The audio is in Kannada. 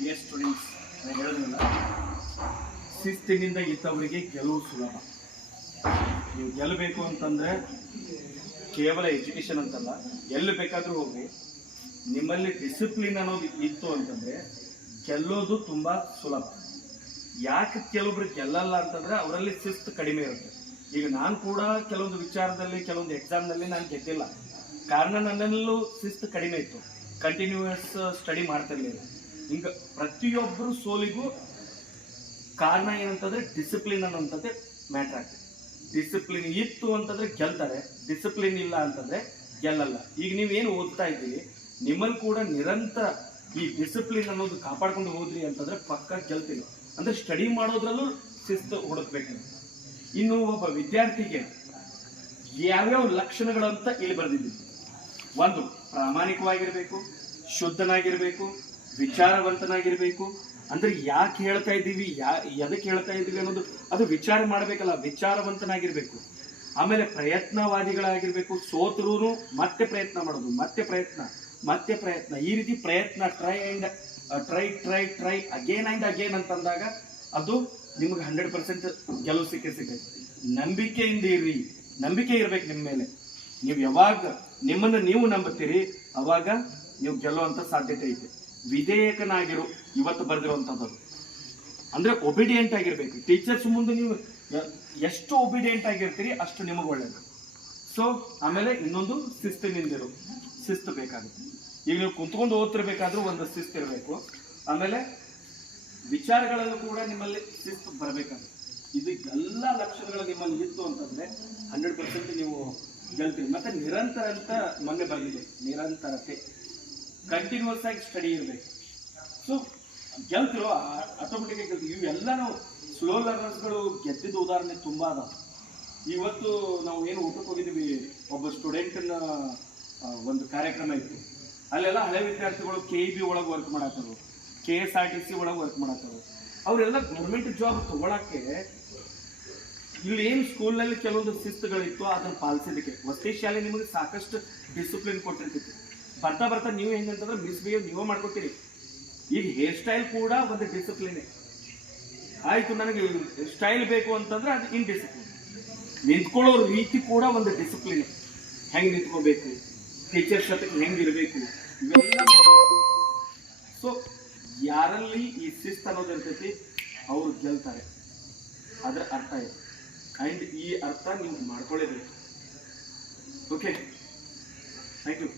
ಡಿಯರ್ ಸ್ಟೂಡೆಂಟ್ಸ್, ನಾನು ಹೇಳೋದಿಲ್ಲ, ಶಿಸ್ತಿನಿಂದ ಇದ್ದವರಿಗೆ ಗೆಲುವು ಸುಲಭ. ನೀವು ಗೆಲ್ಲಬೇಕು ಅಂತಂದರೆ ಕೇವಲ ಎಜುಕೇಷನ್ ಅಂತಲ್ಲ, ಎಲ್ಲಿ ಬೇಕಾದರೂ ಹೋಗಿ ನಿಮ್ಮಲ್ಲಿ ಡಿಸಿಪ್ಲಿನ್ ಅನ್ನೋದು ಇತ್ತು ಅಂತಂದರೆ ಗೆಲ್ಲೋದು ತುಂಬ ಸುಲಭ. ಯಾಕೆ ಕೆಲವೊಬ್ರು ಗೆಲ್ಲಲ್ಲ ಅಂತಂದರೆ ಅವರಲ್ಲಿ ಶಿಸ್ತು ಕಡಿಮೆ ಇರುತ್ತೆ. ಈಗ ನಾನು ಕೂಡ ಕೆಲವೊಂದು ವಿಚಾರದಲ್ಲಿ ಕೆಲವೊಂದು ಎಕ್ಸಾಮ್ನಲ್ಲಿ ನಾನು ಗೆದ್ದಿಲ್ಲ. ಕಾರಣ ನನ್ನಲ್ಲೂ ಶಿಸ್ತು ಕಡಿಮೆ ಇತ್ತು, ಕಂಟಿನ್ಯೂಯಸ್ ಸ್ಟಡಿ ಮಾಡ್ತಿರ್ಲಿಲ್ಲ. ಹಿಂಗೆ ಪ್ರತಿಯೊಬ್ಬರು ಸೋಲಿಗೂ ಕಾರಣ ಏನಂತಂದರೆ ಡಿಸಿಪ್ಲಿನ್ ಅನ್ನೋಂಥದ್ದೇ ಮ್ಯಾಟ್ರ್ ಆಗ್ತದೆ. ಡಿಸಿಪ್ಲಿನ್ ಇತ್ತು ಅಂತಂದರೆ ಗೆಲ್ತಾರೆ, ಡಿಸಿಪ್ಲಿನ್ ಇಲ್ಲ ಅಂತಂದರೆ ಗೆಲ್ಲಲ್ಲ. ಈಗ ನೀವೇನು ಓದ್ತಾ ಇದ್ದೀರಿ, ನಿಮ್ಮಲ್ಲಿ ಕೂಡ ನಿರಂತರ ಈ ಡಿಸಿಪ್ಲಿನ್ ಅನ್ನೋದು ಕಾಪಾಡ್ಕೊಂಡು ಹೋದ್ರಿ ಅಂತಂದರೆ ಪಕ್ಕ ಗೆಲ್ತೀವಿ. ಅಂದರೆ ಸ್ಟಡಿ ಮಾಡೋದ್ರಲ್ಲೂ ಶಿಸ್ತು ಹುಡುಕ್ಬೇಕು. ಇನ್ನು ಒಬ್ಬ ವಿದ್ಯಾರ್ಥಿಗೆ ಯಾವ್ಯಾವ ಲಕ್ಷಣಗಳಂತ ಇಲ್ಲಿ ಬರೆದಿದ್ದೀವಿ. ಒಂದು, ಪ್ರಾಮಾಣಿಕವಾಗಿರಬೇಕು, ಶುದ್ಧನಾಗಿರಬೇಕು, ವಿಚಾರವಂತನಾಗಿರಬೇಕು. ಅಂದ್ರೆ ಯಾಕೆ ಹೇಳ್ತಾ ಇದ್ದೀವಿ, ಎದಕ್ಕೆ ಹೇಳ್ತಾ ಇದ್ದೀವಿ ಅನ್ನೋದು ಅದು ವಿಚಾರ ಮಾಡಬೇಕಲ್ಲ, ವಿಚಾರವಂತನಾಗಿರ್ಬೇಕು. ಆಮೇಲೆ ಪ್ರಯತ್ನವಾದಿಗಳಾಗಿರ್ಬೇಕು, ಸೋತರೂ ಮತ್ತೆ ಪ್ರಯತ್ನ ಮಾಡೋದು, ಮತ್ತೆ ಪ್ರಯತ್ನ, ಈ ರೀತಿ ಪ್ರಯತ್ನ, ಟ್ರೈ ಅಗೇನ್ ಅಂಡ್ ಅಗೇನ್ ಅಂತಂದಾಗ ಅದು ನಿಮ್ಗೆ 100% ಗೆಲುವು ಸಿಕ್ಕೈತೆ. ನಂಬಿಕೆಯಿಂದ ಇರ್ರಿ, ನಂಬಿಕೆ ಇರ್ಬೇಕು ನಿಮ್ಮ ಮೇಲೆ. ನೀವು ಯಾವಾಗ ನಿಮ್ಮನ್ನು ನೀವು ನಂಬುತ್ತೀರಿ ಅವಾಗ ನೀವು ಗೆಲ್ಲುವಂತ ಸಾಧ್ಯತೆ ಐತೆ. ವಿಧೇಯಕನಾಗಿರು, ಇವತ್ತು ಬರೆದಿರುವಂಥದ್ದು. ಅಂದ್ರೆ ಒಬಿಡಿಯಂಟ್ ಆಗಿರ್ಬೇಕು. ಟೀಚರ್ಸ್ ಮುಂದೆ ನೀವು ಎಷ್ಟು ಒಬಿಡಿಯಂಟ್ ಆಗಿರ್ತೀರಿ ಅಷ್ಟು ನಿಮಗೆ ಒಳ್ಳೇದು. ಸೊ ಆಮೇಲೆ ಇನ್ನೊಂದು ಶಿಸ್ತಿನಿಂದಿರು, ಶಿಸ್ತು ಬೇಕಾಗುತ್ತೆ. ಈಗ ನೀವು ಕುಂತ್ಕೊಂಡು ಓದ್ತಿರ್ಬೇಕಾದ್ರೂ ಒಂದು ಶಿಸ್ತು ಇರಬೇಕು. ಆಮೇಲೆ ವಿಚಾರಗಳಲ್ಲೂ ಕೂಡ ನಿಮ್ಮಲ್ಲಿ ಶಿಸ್ತು ಬರಬೇಕಾಗುತ್ತೆ. ಇದು ಎಲ್ಲ ಲಕ್ಷಣಗಳು ನಿಮ್ಮಲ್ಲಿ ಇತ್ತು ಅಂತಂದ್ರೆ 100% ನೀವು ಗೆಲ್ತೀವಿ. ಮತ್ತೆ ನಿರಂತರ ಅಂತ ಮೊನ್ನೆ ಬಂದಿದೆ, ನಿರಂತರತೆ, ಕಂಟಿನ್ಯೂಸ್ ಆಗಿ ಸ್ಟಡಿ ಇರಬೇಕು. ಸೊ ಗೆಲ್ತಿರೋ ಆಟೋಮೆಟಿಕ್ ಆಗಿ ಗೆಲ್ತೀವಿ. ಇವೆಲ್ಲ ನಾವು ಸ್ಲೋ ಲರ್ನರ್ಸ್ಗಳು ಗೆದ್ದಿದ್ದ ಉದಾಹರಣೆ ತುಂಬ ಅದಾವ. ಇವತ್ತು ನಾವು ಏನು ಊಟಕ್ಕೆ ಹೋಗಿದ್ದೀವಿ, ಒಬ್ಬ ಸ್ಟೂಡೆಂಟ್ನ ಒಂದು ಕಾರ್ಯಕ್ರಮ ಇತ್ತು. ಅಲ್ಲೆಲ್ಲ ಹಳೆ ವಿದ್ಯಾರ್ಥಿಗಳು KEB ಒಳಗೆ ವರ್ಕ್ ಮಾಡತ್ತರು, KSRTC ಒಳಗೆ ವರ್ಕ್ ಮಾಡತ್ತರು. ಅವರೆಲ್ಲ ಗೌರ್ಮೆಂಟ್ ಜಾಬ್ ತಗೊಳಕ್ಕೆ ಇಲ್ಲಿ ಏನು ಸ್ಕೂಲ್ನಲ್ಲಿ ಕೆಲವೊಂದು ಶಿಸ್ತುಗಳಿತ್ತು ಅದನ್ನು ಪಾಲಿಸಿದಕ್ಕೆ. ವಸತಿ ಶಾಲೆ ನಿಮಗೆ ಸಾಕಷ್ಟು ಡಿಸಿಪ್ಲಿನ್ ಕೊಟ್ಟಿರ್ತಿತ್ತು. ಬರ್ತಾ ನೀವು ಹೆಂಗಂತಂದ್ರೆ ಮಿಸ್ಬಿಹೇವ್ ನೀವೇ ಮಾಡ್ಕೊತೀರಿ. ಈಗ ಹೇರ್ ಸ್ಟೈಲ್ ಕೂಡ ಒಂದು ಡಿಸಿಪ್ಲಿನೇ ಆಯ್ತು. ನನಗೆ ಸ್ಟೈಲ್ ಬೇಕು ಅಂತಂದ್ರೆ ಅದು ಇನ್ಡಿಸಿಪ್ಲಿನ್. ನಿಂತ್ಕೊಳ್ಳೋ ರೀತಿ ಕೂಡ ಒಂದು ಡಿಸಿಪ್ಲಿನ್. ಹೆಂಗೆ ನಿಂತ್ಕೋಬೇಕು, ಟೀಚರ್ಸ್ ಜೊತೆಗೆ ಹೆಂಗಿರಬೇಕು, ಇವೆಲ್ಲ. ಸೊ ಯಾರಲ್ಲಿ ಈ ಶಿಸ್ತು ಅನ್ನೋದು ಇರ್ತೈತಿ ಅವ್ರು ಗೆಲ್ತಾರೆ, ಅದರ ಅರ್ಥ ಇದೆ. ಅಂಡ್ ಈ ಅರ್ಥ ನೀವು ಮಾಡ್ಕೊಳ್ಳೇಬೇಕು. Okay, thank you.